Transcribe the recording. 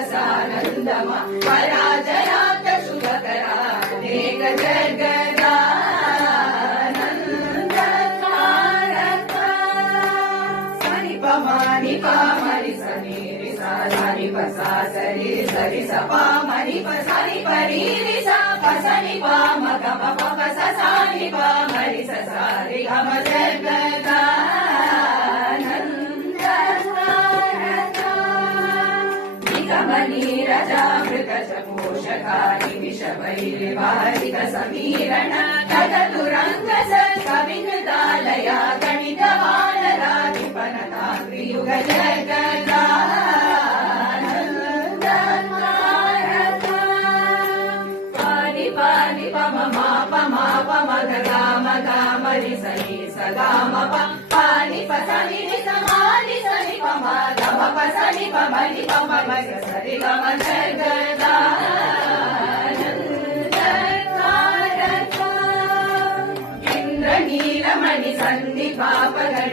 रसानन्दम पराजयात शुभकरा अनेक जगदानन्दकारका सनि प मरि सनि रि सा सनि प सा सरि सरि स प मरि प सनि प रि रि सा प सनि प म ग प प प स सा नि प मरि स सा रि ग म नीरजामृत पोषकानि विषवैरिवारिक समीरण तदतुरङ्ग कविकृतालया गणितवानराधिपनताग्रियुग जगदानन्दकारका पानि पानि पम मा प म ग ग म रि स नि स ग म प पानि प स नि रि स मा नि स नि प म ग म प स नि प म नि प म ग स रि ग म जगदानन्दकारका इन्द्रनीलमणि सन्निपापगण